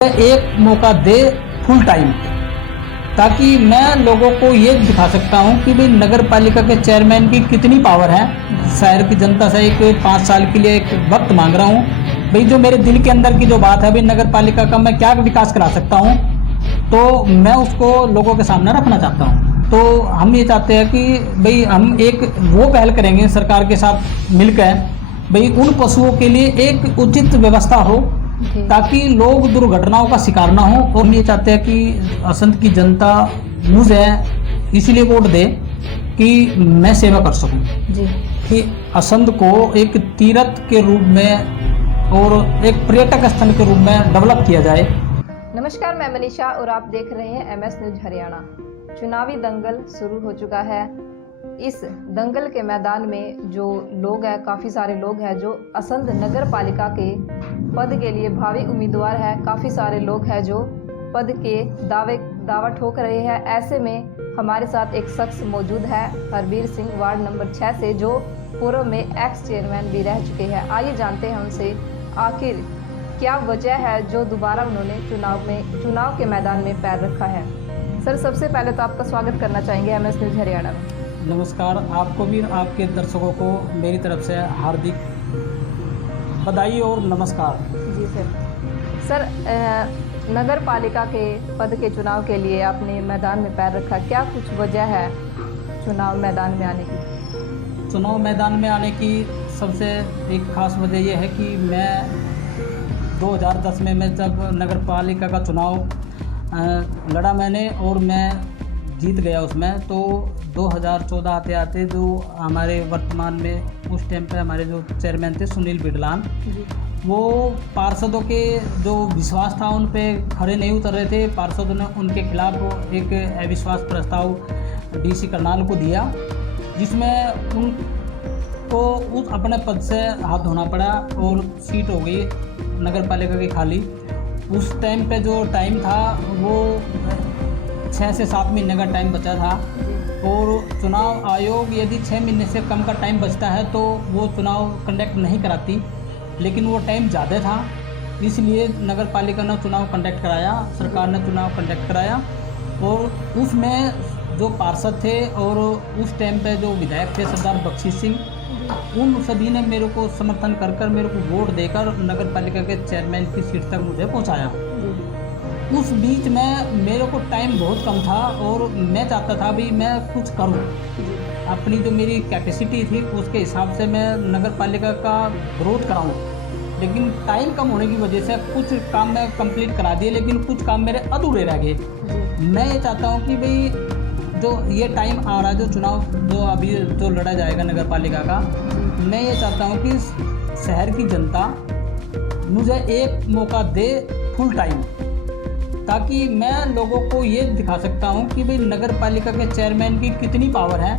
एक मौका दे full time, ताकि मैं लोगों को ये दिखा सकता हूँ कि भाई नगर पालिका के चेयरमैन की कितनी पावर है। शहर की जनता से एक 5 साल के लिए एक वक्त मांग रहा हूँ। भाई जो मेरे दिल के अंदर की जो बात है, भाई नगर पालिका का मैं क्या विकास करा सकता हूँ, तो मैं उसको लोगों के सामने रखना चाहता हूँ। तो हम ये चाहते हैं कि भाई हम एक वो पहल करेंगे सरकार के साथ मिलकर, भाई उन पशुओं के लिए एक उचित व्यवस्था हो ताकि लोग दुर्घटनाओं का शिकार ना हो। और ये चाहते हैं कि असंध की जनता मुझे इसीलिए वोट दे कि मैं सेवा कर सकूं जी। कि असंध को एक तीर्थ के रूप में और एक पर्यटक स्थल के रूप में डेवलप किया जाए। नमस्कार, मैं मनीषा और आप देख रहे हैं MS न्यूज हरियाणा। चुनावी दंगल शुरू हो चुका है। इस दंगल के मैदान में जो लोग हैं, काफ़ी सारे लोग हैं जो असंध नगर पालिका के पद के लिए भावी उम्मीदवार है। काफ़ी सारे लोग हैं जो पद के दावा ठोक रहे हैं। ऐसे में हमारे साथ एक शख्स मौजूद है, हरबीर सिंह, वार्ड नंबर 6 से, जो पूर्व में एक्स चेयरमैन भी रह चुके हैं। आइए जानते हैं उनसे आखिर क्या वजह है जो दोबारा उन्होंने चुनाव के मैदान में पैर रखा है। सर, सबसे पहले तो आपका स्वागत करना चाहेंगे MS न्यूज हरियाणा में। नमस्कार, आपको भी आपके दर्शकों को मेरी तरफ से हार्दिक बधाई और नमस्कार। जी सर, नगर पालिका के पद के चुनाव के लिए आपने मैदान में पैर रखा, क्या कुछ वजह है चुनाव मैदान में आने की? चुनाव मैदान में आने की सबसे एक खास वजह यह है कि मैं 2010 में मैं जब नगर पालिका का चुनाव लड़ा मैंने और मैं जीत गया उसमें। तो 2014 आते आते जो हमारे वर्तमान में उस टाइम पे हमारे जो चेयरमैन थे सुनील बिडलान, वो पार्षदों के जो विश्वास था उन पे खड़े नहीं उतर रहे थे। पार्षदों ने उनके खिलाफ एक अविश्वास प्रस्ताव DC करनाल को दिया, जिसमें उनको उस अपने पद से हाथ धोना पड़ा और सीट हो गई नगर पालिका की खाली। उस टाइम पे जो टाइम था वो 6 से 7 महीने का टाइम बचा था, और चुनाव आयोग यदि 6 महीने से कम का टाइम बचता है तो वो चुनाव कंडक्ट नहीं कराती, लेकिन वो टाइम ज़्यादा था, इसलिए नगर पालिका ने चुनाव कंडक्ट कराया, सरकार ने चुनाव कंडक्ट कराया। और उसमें जो पार्षद थे और उस टाइम पे जो विधायक थे सरदार बख्शी सिंह, उन सभी ने मेरे को समर्थन कर मेरे को वोट देकर नगर पालिका के चेयरमैन की सीट तक मुझे पहुंचाया। उस बीच में मेरे को टाइम बहुत कम था और मैं चाहता था भी मैं कुछ करूं, अपनी जो मेरी कैपेसिटी थी उसके हिसाब से मैं नगर पालिका का ग्रोथ कराऊं। लेकिन टाइम कम होने की वजह से कुछ काम मैं कंप्लीट करा दिए, लेकिन कुछ काम मेरे अधूरे रह गए। मैं ये चाहता हूं कि भाई जो ये टाइम आ रहा है, जो चुनाव जो अभी जो लड़ा जाएगा नगर पालिका का, मैं ये चाहता हूँ कि शहर की जनता मुझे एक मौका दे फुल टाइम, ताकि मैं लोगों को ये दिखा सकता हूँ कि भाई नगर पालिका के चेयरमैन की कितनी पावर है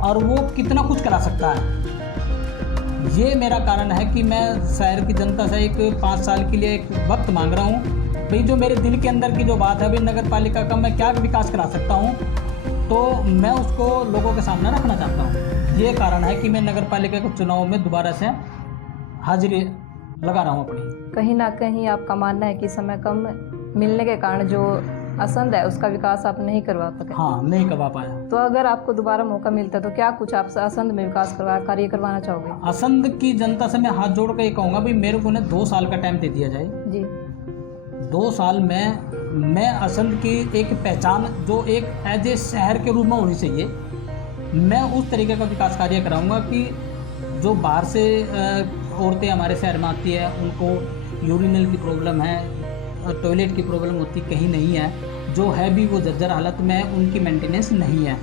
और वो कितना कुछ करा सकता है। ये मेरा कारण है कि मैं शहर की जनता से एक 5 साल के लिए एक वक्त मांग रहा हूँ। भाई जो मेरे दिल के अंदर की जो बात है, भाई नगर पालिका का मैं क्या विकास करा सकता हूँ, तो मैं उसको लोगों के सामने रखना चाहता हूँ। ये कारण है कि मैं नगर पालिका के चुनाव में दोबारा से हाजिरी लगा रहा हूँ अपनी। कहीं ना कहीं आपका मानना है कि समय कम मिलने के कारण जो असंध है उसका विकास आप नहीं करवा सके? हाँ, नहीं करवा पाया। तो अगर आपको दोबारा मौका मिलता तो क्या कुछ आप असंध में विकास कार्य करवाना चाहोगे? असंध की जनता से मैं हाथ जोड़ कर ये कहूँगा भाई मेरे को 2 साल का टाइम दे दिया जाए जी। 2 साल में मैं असंध की एक पहचान जो एक एज ए शहर के रूप में होनी चाहिए, मैं उस तरीके का विकास कार्य कराऊंगा कि जो बाहर से औरतें हमारे शहर में आती है, उनको यूरिनल की प्रॉब्लम है, टॉयलेट की प्रॉब्लम होती कहीं नहीं है, जो है भी वो जर्जर हालत में है, उनकी मेंटेनेंस नहीं है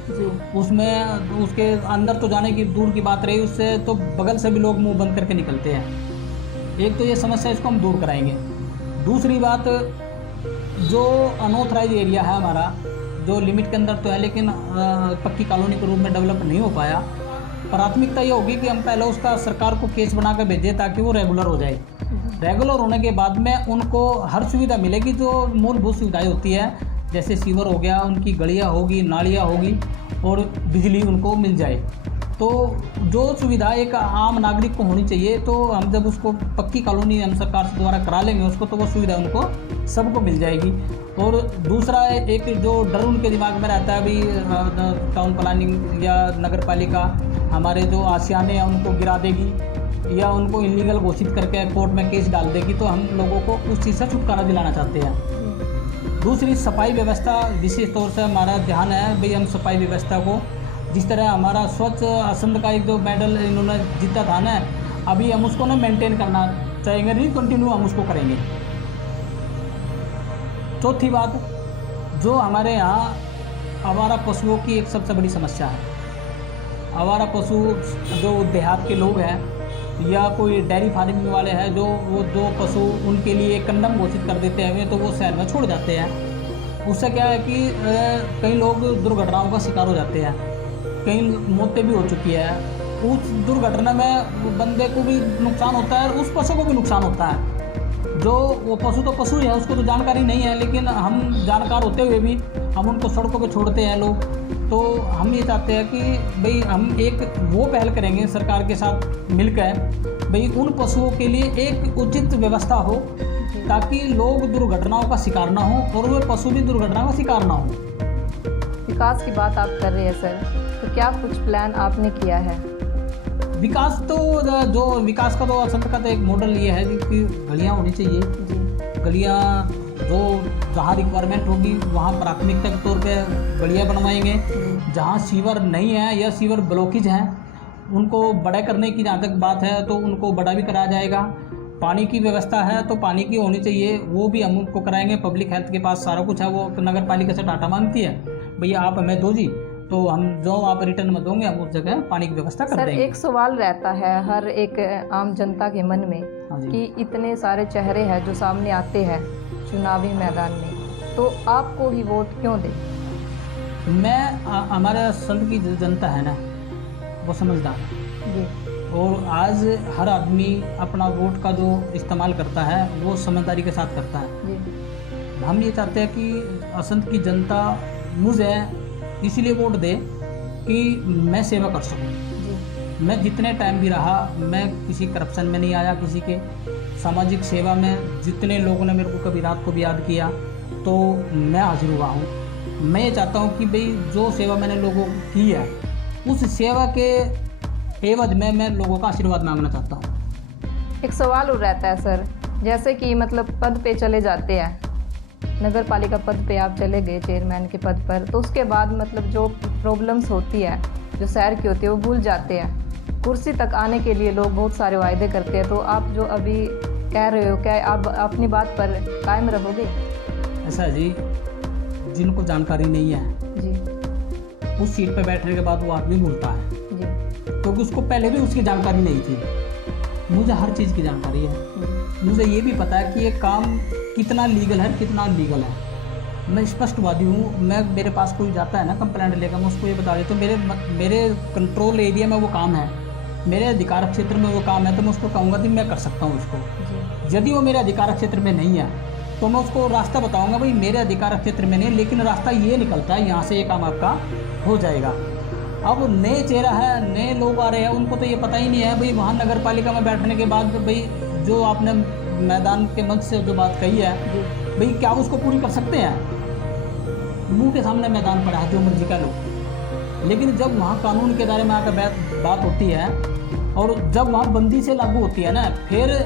उसमें। उसके अंदर तो जाने की दूर की बात रही, उससे तो बगल से भी लोग मुंह बंद करके निकलते हैं। एक तो ये समस्या, इसको हम दूर कराएंगे। दूसरी बात, जो अनऑथराइज एरिया है हमारा, जो लिमिट के अंदर तो है लेकिन पक्की कॉलोनी के रूप में डेवलप नहीं हो पाया, प्राथमिकता ये होगी कि हम पहले उसका सरकार को केस बना कर भेजें ताकि वो रेगुलर हो जाए। रेगुलर होने के बाद में उनको हर सुविधा मिलेगी जो मूलभूत सुविधाएं होती है, जैसे सीवर हो गया, उनकी गलियाँ होगी, नालियाँ होगी और बिजली उनको मिल जाए। तो जो सुविधा एक आम नागरिक को होनी चाहिए, तो हम जब उसको पक्की कॉलोनी हम सरकार से द्वारा करा लेंगे उसको, तो वो सुविधा उनको सबको मिल जाएगी। और दूसरा एक जो डर उनके दिमाग में रहता है, अभी टाउन प्लानिंग या नगर पालिका हमारे जो आशियाने हैं उनको गिरा देगी या उनको इलीगल घोषित करके कोर्ट में केस डाल देगी, तो हम लोगों को उस चीज़ से छुटकारा दिलाना चाहते हैं। दूसरी सफाई व्यवस्था, विशेष तौर से हमारा ध्यान है भाई हम सफाई व्यवस्था को, जिस तरह हमारा स्वच्छ असंध का एक जो मेडल इन्होंने जीता था ना, अभी हम उसको ना मेंटेन करना चाहेंगे, नहीं कंटिन्यू हम उसको करेंगे। चौथी बात, जो हमारे यहाँ आवारा पशुओं की एक सबसे बड़ी समस्या है। आवारा पशु जो देहात के लोग हैं या कोई डेयरी फार्मिंग वाले हैं, जो वो दो पशु उनके लिए कंडम घोषित कर देते हैं तो वो शहर में छोड़ जाते हैं। उससे क्या है कि कई लोग दुर्घटनाओं का शिकार हो जाते हैं, कई मौतें भी हो चुकी है। उस दुर्घटना में बंदे को भी नुकसान होता है और उस पशु को भी नुकसान होता है। जो वो पशु तो पशु है, उसको तो जानकारी नहीं है, लेकिन हम जानकार होते हुए भी हम उनको सड़कों पे छोड़ते हैं लोग। तो हम ये चाहते हैं कि भाई हम एक वो पहल करेंगे सरकार के साथ मिलकर, भाई उन पशुओं के लिए एक उचित व्यवस्था हो ताकि लोग दुर्घटनाओं का शिकार ना हो और वे पशु भी दुर्घटना का शिकार ना हो। विकास की बात आप कर रहे हैं सर, तो क्या कुछ प्लान आपने किया है? विकास तो जो विकास का तो असंत का तो एक मॉडल ये है कि गलियाँ होनी चाहिए जी। गलियाँ जो जहाँ रिक्वायरमेंट होगी वहाँ प्राथमिकता के तौर पे गलियाँ बनवाएंगे। जहाँ सीवर नहीं है या सीवर ब्लॉकेज हैं उनको बड़ा करने की जहाँ तक बात है तो उनको बड़ा भी कराया जाएगा। पानी की व्यवस्था है तो पानी की होनी चाहिए, वो भी हम उनको कराएंगे। पब्लिक हेल्थ के पास सारा कुछ है, वो नगर पालिका से डाटा मांगती है, भैया आप हमें दो जी, तो हम जो आप रिटर्न में दोगे हम उस जगह पानी की व्यवस्था कर देंगे। सर एक सवाल रहता है हर एक आम जनता के मन में कि इतने सारे चेहरे हैं जो सामने आते हैं चुनावी मैदान में, तो आपको ही वोट क्यों दे? मैं हमारे संत की जो जनता है ना वो समझदार है जी। और आज हर आदमी अपना वोट का जो इस्तेमाल करता है वो समझदारी के साथ करता है जी। हम ये चाहते हैं कि असंत की जनता मुझे इसीलिए वोट दे कि मैं सेवा कर सकूं। जी। मैं जितने टाइम भी रहा मैं किसी करप्शन में नहीं आया, किसी के सामाजिक सेवा में जितने लोगों ने मेरे को कभी रात को भी याद किया तो मैं हाजिर हुआ हूँ। मैं ये चाहता हूँ कि भाई जो सेवा मैंने लोगों को की है उस सेवा के एवज में मैं लोगों का आशीर्वाद मांगना चाहता हूँ। एक सवाल और रहता है सर, जैसे कि मतलब पद पे चले जाते हैं, नगर पालिका पद पे आप चले गए चेयरमैन के पद पर, तो उसके बाद मतलब जो प्रॉब्लम्स होती है जो शहर की होती है वो भूल जाते हैं। कुर्सी तक आने के लिए लोग बहुत सारे वायदे करते हैं, तो आप जो अभी कह रहे हो क्या आप अपनी बात पर कायम रहोगे? ऐसा है जी, जिनको जानकारी नहीं है जी उस सीट पर बैठने के बाद वो आदमी भूलता है जी। क्योंकि उसको पहले भी उसकी जानकारी नहीं थी। मुझे हर चीज़ की जानकारी है, मुझे ये भी पता है कि ये काम कितना लीगल है कितना अनलीगल है। मैं स्पष्टवादी हूँ, मैं मेरे पास कोई जाता है ना कंप्लेंट लेकर, मैं उसको ये बता देता हूँ मेरे कंट्रोल एरिया में वो काम है, मेरे अधिकार क्षेत्र में वो काम है, तो मैं उसको कहूँगा कि मैं कर सकता हूँ उसको। यदि वो मेरे अधिकार क्षेत्र में नहीं है तो मैं उसको रास्ता बताऊँगा, भाई मेरे अधिकार क्षेत्र में नहीं, लेकिन रास्ता ये निकलता है यहाँ से ये काम आपका हो जाएगा। अब नए चेहरा है, नए लोग आ रहे हैं, उनको तो ये पता ही नहीं है भाई वहाँ नगर पालिका में बैठने के बाद भाई जो आपने मैदान के मंच से जो बात कही है भाई क्या उसको पूरी कर सकते हैं? मुंह के सामने मैदान पड़ा है जो मर्जी का लो, लेकिन जब वहाँ कानून के दायरे में आकर बात होती है और जब वहाँ बंदी से लागू होती है ना, फिर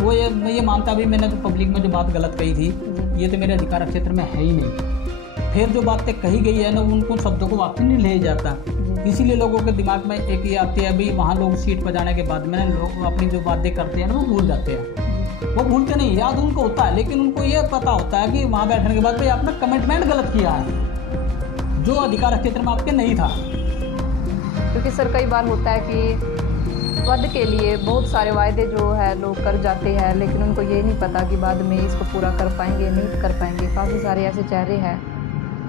वो मैं ये मानता भी मैंने तो पब्लिक में जो बात गलत कही थी ये तो मेरे अधिकार क्षेत्र में है ही नहीं। फिर जो बातें कही गई है ना उनको शब्दों को वापस नहीं ले जाता, इसीलिए लोगों के दिमाग में एक ये आती है भाई वहाँ लोग सीट पर जाने के बाद में लोग अपनी जो बातें करते हैं ना वो भूल जाते हैं। वो भूलते नहीं, याद उनको होता है, लेकिन उनको ये पता होता है कि वहाँ बैठने के बाद भाई आपने कमिटमेंट गलत किया है जो अधिकार क्षेत्र में आपके नहीं था। क्योंकि सर कई बार होता है कि पद के लिए बहुत सारे वायदे जो है लोग कर जाते हैं, लेकिन उनको ये नहीं पता कि बाद में इसको पूरा कर पाएंगे नहीं कर पाएंगे। काफ़ी सारे ऐसे चेहरे हैं,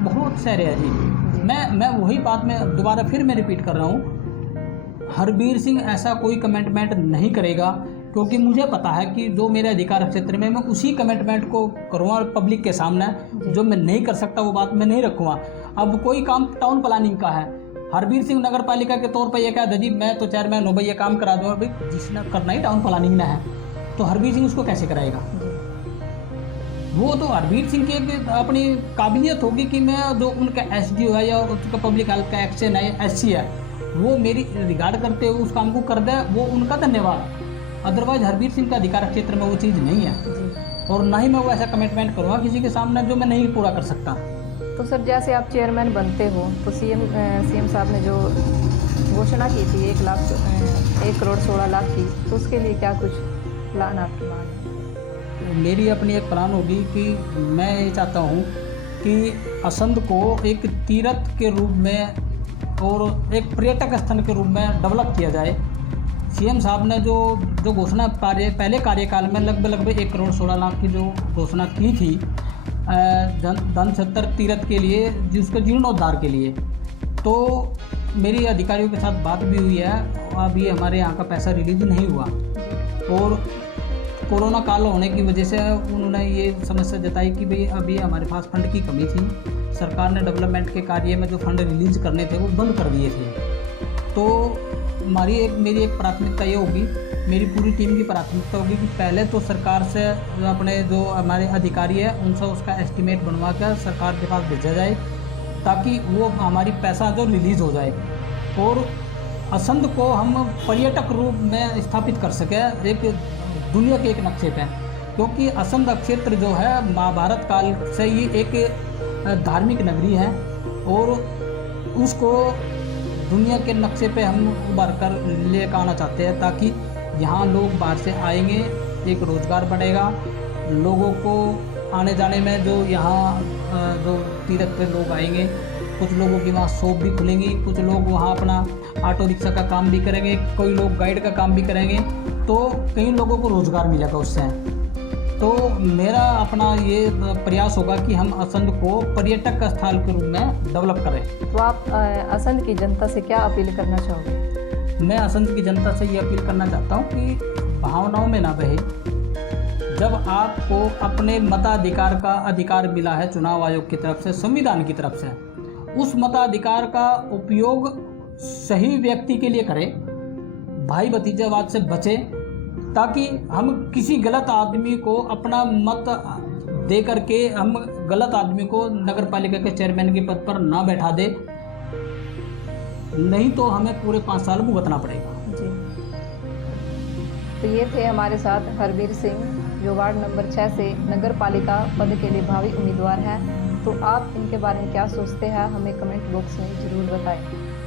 बहुत सारे हैं जी। मैं वही बात में दोबारा फिर मैं रिपीट कर रहा हूँ, हरबीर सिंह ऐसा कोई कमिटमेंट नहीं करेगा क्योंकि मुझे पता है कि जो मेरे अधिकार क्षेत्र में मैं उसी कमिटमेंट को करूँगा पब्लिक के सामने। जो मैं नहीं कर सकता वो बात मैं नहीं रखूँगा। अब कोई काम टाउन प्लानिंग का है, हरबीर सिंह नगर पालिका के तौर पर यह कहता है जी मैं तो चेयरमैन हूँ भाई, ये काम करा दूँ। भाई जिसने करना ही टाउन प्लानिंग ने है, तो हरबीर सिंह उसको कैसे कराएगा? वो तो हरबीर सिंह की एक अपनी काबिलियत होगी कि मैं जो उनका एसडीओ है या उसका पब्लिक हेल्थ का एक्शन है या एससी है, वो मेरी रिगार्ड करते हुए उस काम को कर दे, वो उनका धन्यवाद। अदरवाइज हरबीर सिंह का अधिकार क्षेत्र में वो चीज़ नहीं है, और ना ही मैं वो ऐसा कमिटमेंट करूँगा किसी के सामने जो मैं नहीं पूरा कर सकता। तो सर जैसे आप चेयरमैन बनते हो तो सीएम साहब ने जो घोषणा की थी 1 करोड़ 16 लाख की, तो उसके लिए क्या कुछ प्लान आपके वहाँ है? मेरी अपनी एक प्लान होगी कि मैं ये चाहता हूँ कि असंध को एक तीर्थ के रूप में और एक पर्यटक स्थल के रूप में डेवलप किया जाए। सीएम साहब ने जो घोषणा पहले कार्यकाल में लगभग 1 करोड़ 16 लाख की जो घोषणा की थी धन छत्र तीर्थ के लिए, जिसके जीर्णोद्धार के लिए, तो मेरी अधिकारियों के साथ बात भी हुई है। अभी हमारे यहाँ का पैसा रिलीज नहीं हुआ, और कोरोना काल होने की वजह से उन्होंने ये समस्या जताई कि भाई अभी हमारे पास फंड की कमी थी, सरकार ने डेवलपमेंट के कार्य में जो फंड रिलीज करने थे वो बंद कर दिए थे। तो मेरी एक प्राथमिकता ये होगी, मेरी पूरी टीम की प्राथमिकता होगी कि पहले तो सरकार से अपने जो हमारे अधिकारी है उनसे उसका एस्टिमेट बनवा कर सरकार के पास भेजा जाए, ताकि वो हमारी पैसा जो रिलीज़ हो जाए और असंध को हम पर्यटक रूप में स्थापित कर सकें एक दुनिया के एक नक्शे पे। क्योंकि असंध क्षेत्र जो है महाभारत काल से ही एक धार्मिक नगरी है, और उसको दुनिया के नक्शे पे हम उभर कर लेकर आना चाहते हैं, ताकि यहाँ लोग बाहर से आएंगे, एक रोज़गार बढ़ेगा, लोगों को आने जाने में जो यहाँ जो तीर्थ पे लोग आएंगे, कुछ लोगों की वहाँ शॉप भी खुलेंगी, कुछ लोग वहाँ अपना ऑटो रिक्शा का काम भी करेंगे, कोई लोग गाइड का काम भी करेंगे, तो कई लोगों को रोज़गार मिलेगा उससे। तो मेरा अपना ये प्रयास होगा कि हम असंध को पर्यटक स्थल के रूप में डेवलप करें। तो आप असंध की जनता से क्या अपील करना चाहोगे? मैं असंध की जनता से ये अपील करना चाहता हूँ कि भावनाओं में ना बहे। जब आपको अपने मताधिकार का अधिकार मिला है चुनाव आयोग की तरफ से, संविधान की तरफ से, उस मताधिकार का उपयोग सही व्यक्ति के लिए करें, भाई भतीजावाद से बचें, ताकि हम किसी गलत आदमी को अपना मत दे करके हम गलत आदमी को नगर पालिका के चेयरमैन के पद पर ना बैठा दे, नहीं तो हमें पूरे 5 साल भुगतना पड़ेगा। जी, तो ये थे हमारे साथ हरबीर सिंह, जो वार्ड नंबर 6 से नगर पालिका पद के लिए भावी उम्मीदवार हैं। तो आप इनके बारे में क्या सोचते हैं, हमें कमेंट बॉक्स में ज़रूर बताएं।